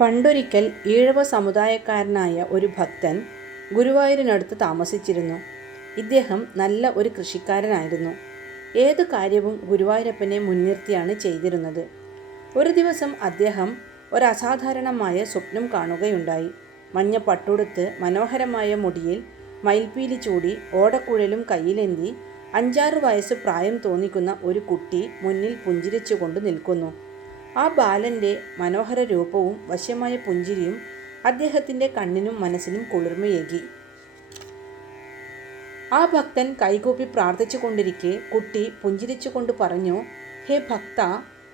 പണ്ടൊരിക്കൽ ഈഴവ സമുദായക്കാരനായ ഒരു ഭക്തൻ ഗുരുവായൂരിനടുത്ത് താമസിച്ചിരുന്നു. ഇദ്ദേഹം നല്ല ഒരു കൃഷിക്കാരനായിരുന്നു. ഏതു കാര്യവും ഗുരുവായൂരപ്പനെ മുൻനിർത്തിയാണ് ചെയ്തിരുന്നത്. ഒരു ദിവസം അദ്ദേഹം ഒരസാധാരണമായ സ്വപ്നം കാണുകയുണ്ടായി. മഞ്ഞ പട്ടുടുത്ത് മനോഹരമായ മുടിയിൽ മയിൽപ്പീലി ചൂടി ഓടക്കുഴലും കയ്യിലേന്തി 5-6 വയസ്സ് പ്രായം തോന്നിക്കുന്ന ഒരു കുട്ടി മുന്നിൽ പുഞ്ചിരിച്ചുകൊണ്ട് നിൽക്കുന്നു. ആ ബാലൻ്റെ മനോഹര രൂപവും വശ്യമായ പുഞ്ചിരിയും അദ്ദേഹത്തിൻ്റെ കണ്ണിനും മനസ്സിനും കുളിർമയേകി. ആ ഭക്തൻ കൈകൂപ്പി പ്രാർത്ഥിച്ചു കൊണ്ടിരിക്കെ കുട്ടി പുഞ്ചിരിച്ചുകൊണ്ട് പറഞ്ഞു, ഹേ ഭക്ത,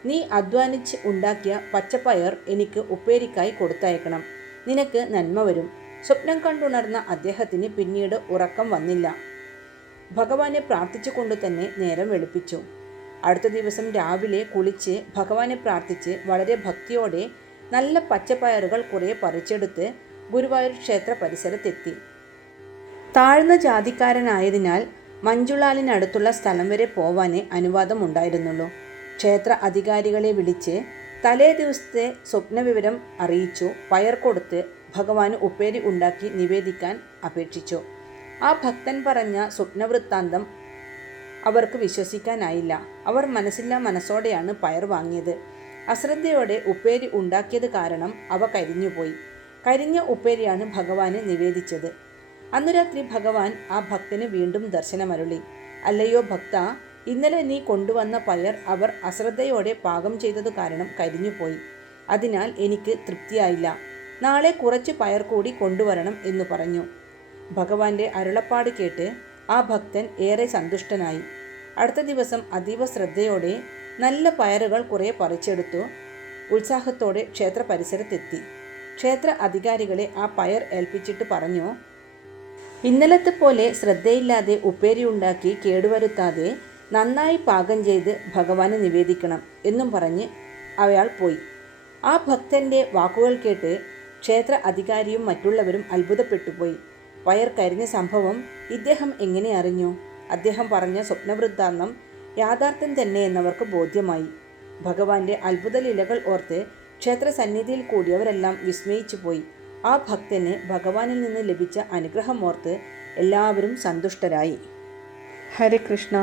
നീ അധ്വാനിച്ച് ഉണ്ടാക്കിയ പച്ചപ്പയർ എനിക്ക് ഉപ്പേരിക്കായി കൊടുത്തയക്കണം. നിനക്ക് നന്മ വരും. സ്വപ്നം കണ്ടുണർന്ന അദ്ദേഹത്തിന് പിന്നീട് ഉറക്കം വന്നില്ല. ഭഗവാനെ പ്രാർത്ഥിച്ചുകൊണ്ട് തന്നെ നേരം വെളുപ്പിച്ചു. അടുത്ത ദിവസം രാവിലെ കുളിച്ച് ഭഗവാനെ പ്രാർത്ഥിച്ച് വളരെ ഭക്തിയോടെ നല്ല പച്ചപ്പയറുകൾ കുറേ പറിച്ചെടുത്ത് ഗുരുവായൂർ ക്ഷേത്ര പരിസരത്തെത്തി. താഴ്ന്ന ജാതിക്കാരനായതിനാൽ മഞ്ജുളാലിനടുത്തുള്ള സ്ഥലം വരെ പോവാനേ അനുവാദമുണ്ടായിരുന്നുള്ളൂ. ക്ഷേത്ര അധികാരികളെ വിളിച്ച് തലേ ദിവസത്തെ സ്വപ്നവിവരം അറിയിച്ചു. പയർ കൊടുത്ത് ഭഗവാന് ഉപ്പേരി ഉണ്ടാക്കി നിവേദിക്കാൻ അപേക്ഷിച്ചു. ആ ഭക്തൻ പറഞ്ഞ സ്വപ്നവൃത്താന്തം അവർക്ക് വിശ്വസിക്കാനായില്ല. അവർ മനസ്സില്ലാ മനസ്സോടെയാണ് പയർ വാങ്ങിയത്. അശ്രദ്ധയോടെ ഉപ്പേരി ഉണ്ടാക്കിയത് കാരണം അവ കരിഞ്ഞുപോയി. കരിഞ്ഞ ഉപ്പേരിയാണ് ഭഗവാന് നിവേദിച്ചത്. അന്നു രാത്രി ഭഗവാൻ ആ ഭക്തന് വീണ്ടും ദർശനമരുളി. അല്ലയോ ഭക്ത, ഇന്നലെ നീ കൊണ്ടുവന്ന പയർ അവർ അശ്രദ്ധയോടെ പാകം ചെയ്തതു കാരണം കരിഞ്ഞുപോയി. അതിനാൽ എനിക്ക് തൃപ്തിയായില്ല. നാളെ കുറച്ച് പയർ കൂടി കൊണ്ടുവരണം എന്ന് പറഞ്ഞു. ഭഗവാന്റെ അരുളപ്പാട് കേട്ട് ആ ഭക്തൻ ഏറെ സന്തുഷ്ടനായി. അടുത്ത ദിവസം അതീവ ശ്രദ്ധയോടെ നല്ല പയറുകൾ കുറേ പറിച്ചെടുത്തു ഉത്സാഹത്തോടെ ക്ഷേത്ര പരിസരത്തെത്തി. ക്ഷേത്ര അധികാരികളെ ആ പയർ ഏൽപ്പിച്ചിട്ട് പറഞ്ഞു, ഇന്നലത്തെ പോലെ ശ്രദ്ധയില്ലാതെ ഉപ്പേരി ഉണ്ടാക്കി കേടുവരുത്താതെ നന്നായി പാകം ചെയ്ത് ഭഗവാന് നിവേദിക്കണം എന്നും പറഞ്ഞ് അയാൾ പോയി. ആ ഭക്തൻ്റെ വാക്കുകൾ കേട്ട് ക്ഷേത്ര അധികാരിയും മറ്റുള്ളവരും അത്ഭുതപ്പെട്ടുപോയി. പയർ കരിഞ്ഞ സംഭവം ഇദ്ദേഹം എങ്ങനെ അറിഞ്ഞു? അദ്ദേഹം പറഞ്ഞ സ്വപ്നവൃത്താന്തം യാഥാർത്ഥ്യം തന്നെയെന്നവർക്ക് ബോധ്യമായി. ഭഗവാന്റെ അത്ഭുത ലീലകൾ ഓർത്ത് ക്ഷേത്ര സന്നിധിയിൽ കൂടിയവരെല്ലാം വിസ്മയിച്ചു പോയി. ആ ഭക്തന് ഭഗവാനിൽ നിന്ന് ലഭിച്ച അനുഗ്രഹമോർത്ത് എല്ലാവരും സന്തുഷ്ടരായി. ഹരേ കൃഷ്ണ.